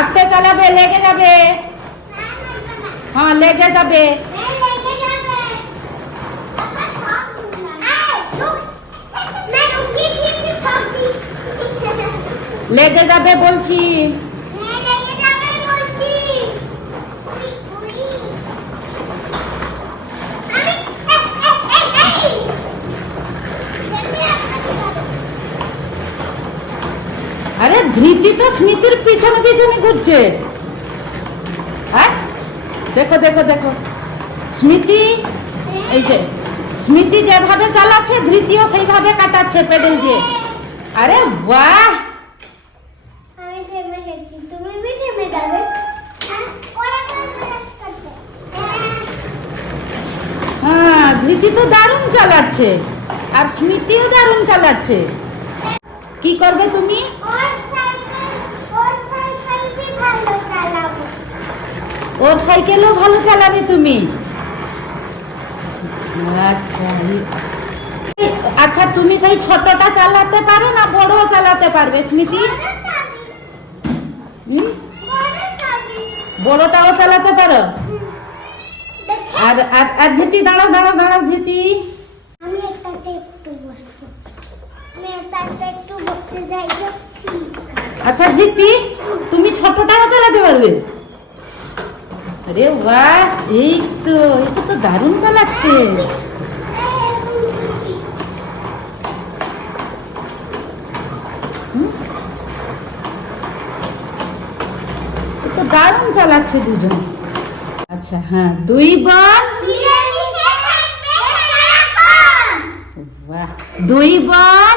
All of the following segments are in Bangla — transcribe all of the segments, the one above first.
আস্তে চালাবে লেগে যাবে হ্যাঁ লেগে যাবে লেগে যাবে বলছি ধৃতি তো স্মৃতির পিছনে পিছনে ঘুরছে। হ্যাঁ? দেখো দেখো দেখো। স্মৃতি এই যে স্মৃতি যেভাবে চালাচ্ছে ধৃতিও সেইভাবে কাটাচ্ছে পেডেল দিয়ে। আরে বাহ! হ্যাঁ। হ্যাঁ, হ্যাঁ ধৃতি তো দারুণ চালাচ্ছে আর স্মৃতিও দারুণ চালাচ্ছে। কি করবে তুমি ওর সাইকেল ওর সাইকেল বি ভালো চালাবো ওর সাইকেলও ভালো চালাবে তুমি। আচ্ছা আচ্ছা তুমি সেই ছোটটা চালাতে পারো না বড় চালাতে পারবে স্মৃতি? বড়টাও চালাতে পারো? আর আর ধৃতি দাঁড়াও দাঁড়াও দাঁড়াও ধৃতি। আমি একটাতে একটু বসবো আমি একটাতে একটু বসে যাই তো ঠিক আছে। আচ্ছা ধৃতি তুমি ছোটটাও চালাতে পারবে? আরে বাহ এই তো এটা তো দারুণ চালাচ্ছে তো দারুণ চালাচ্ছে দুজন। আচ্ছা হ্যাঁ দুই বোন দুই বোন।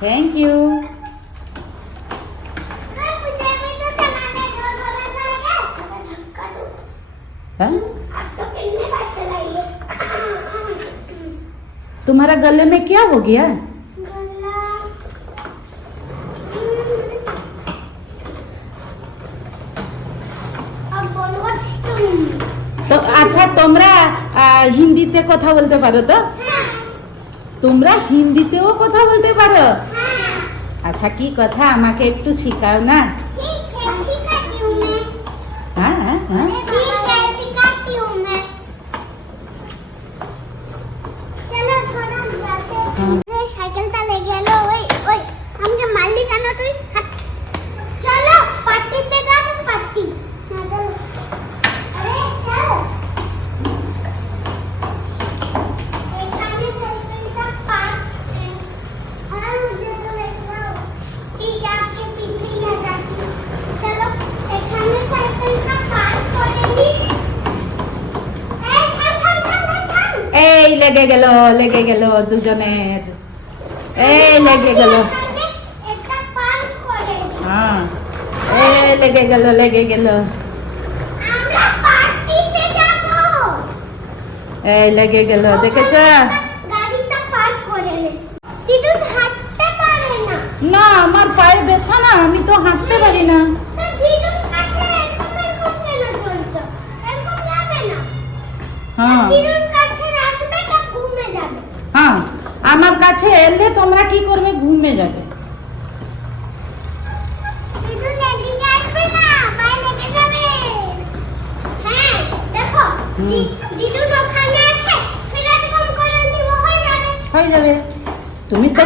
থ্যাংক ইউ हाँ? अब तो कितनी बार चलाइए तुम्हारा गले में क्या हो गया गला अब बोलो तुम তো আচ্ছা তোমরা আহ, হিন্দিতে কথা বলতে পারো তো हाँ তোমরা হিন্দিতেও কথা বলতে পারো हाँ আচ্ছা কি কথা আমাকে একটু শিখাও না ठीक है सिखाती हूँ मैं হ্যাঁ হ্যাঁ, লেগে গেল লেগে গেল দুজনের। এই লেগে গেল। হ্যাঁ। লেগে গেল লেগে গেল। এই লেগে গেল, দেখেছ? নে, আমার পায়ে ব্যথা না, আমি তো হাঁটতে পারি না। তো দিদুন কাছে এরকম এরকম কেন চলতো এরকম যাবে না হ্যাঁ দিদুন কাছে আসবে তো ঘুমে যাবে হ্যাঁ আমার এলে তোমরা কি করবে ঘুমে যাবে হ্যাঁ যাবে তুমি তো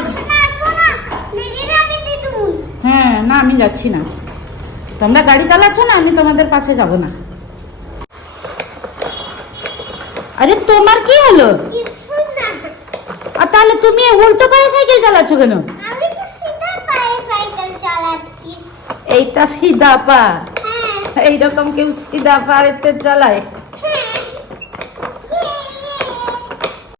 হ্যাঁ না আমি যাচ্ছি না তোমরা গাড়ি চালাচ্ছ না আমি তোমাদের পাশে যাব না আরে তোমার কি হলো আর তাহলে তুমি উল্টো পায়ে সাইকেল চালাচ্ছো কেন? আমি তো সিধা পায়ে সাইকেল চালাচ্ছি। এইটা সিধা পা। হ্যাঁ। এইরকম কেউ সিধা পা চালায়?